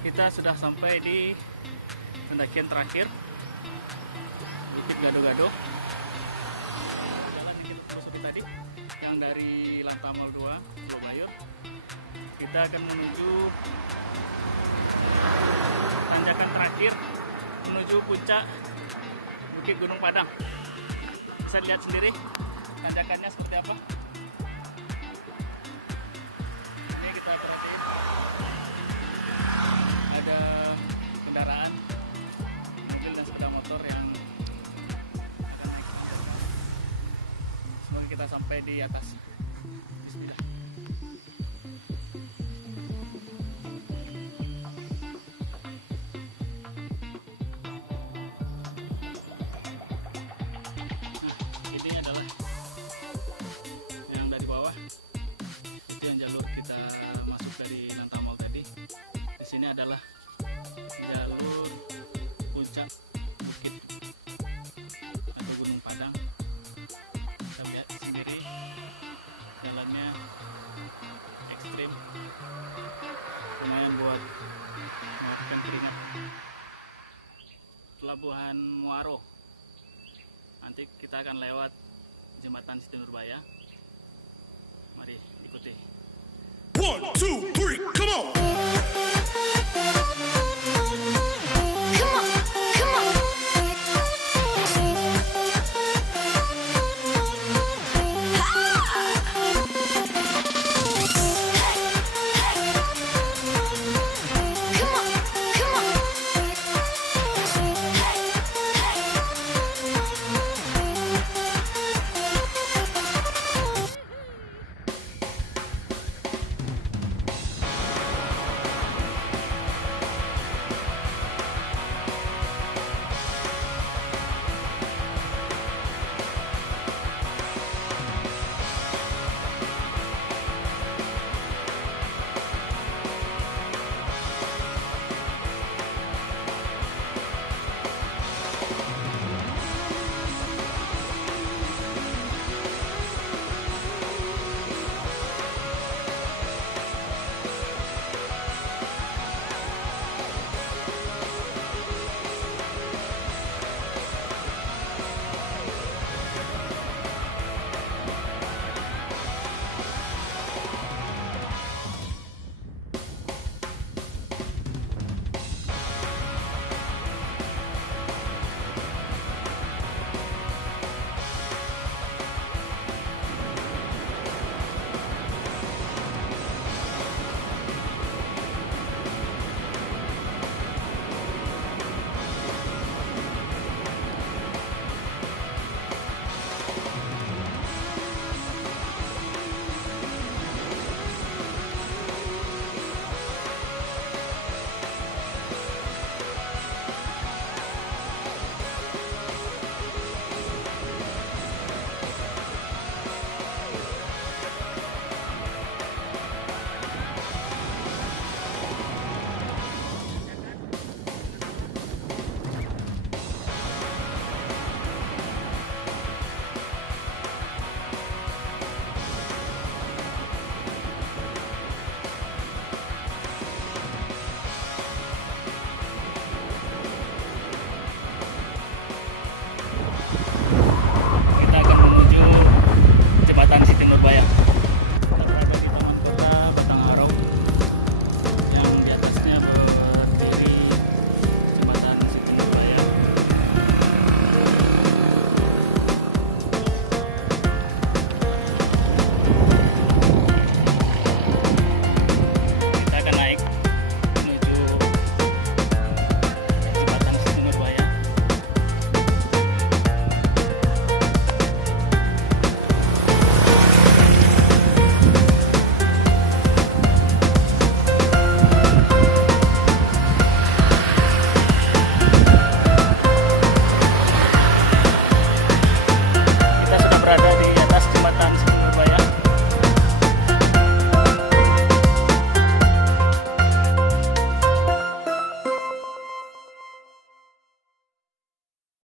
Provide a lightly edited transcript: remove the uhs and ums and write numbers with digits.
Kita sudah sampai di pendakian terakhir, Bukit Gado-Gado. Jalan yang kita telusuri tadi, yang dari Lantamal 2, Pulau Bayur. Kita akan menuju tanjakan terakhir, menuju puncak Bukit Gunung Padang. Bisa lihat sendiri tanjakannya seperti apa. Ini kita perhatiin ada kendaraan, mobil dan sepeda motor yang akan naik. Semoga kita sampai di atas. Bismillah. Ini adalah yang dari bawah, itu yang jalur kita masuk dari Lantamal tadi. Di sini adalah jalur puncak bukit atau Gunung Padang. Kita lihat sendiri jalannya ekstrim, lumayan buat mengeluarkan keringat. Pelabuhan Muaro. Nanti kita akan lewat jembatan Siti Nurbaya. Mari ikuti. 1, 2, 3, come on!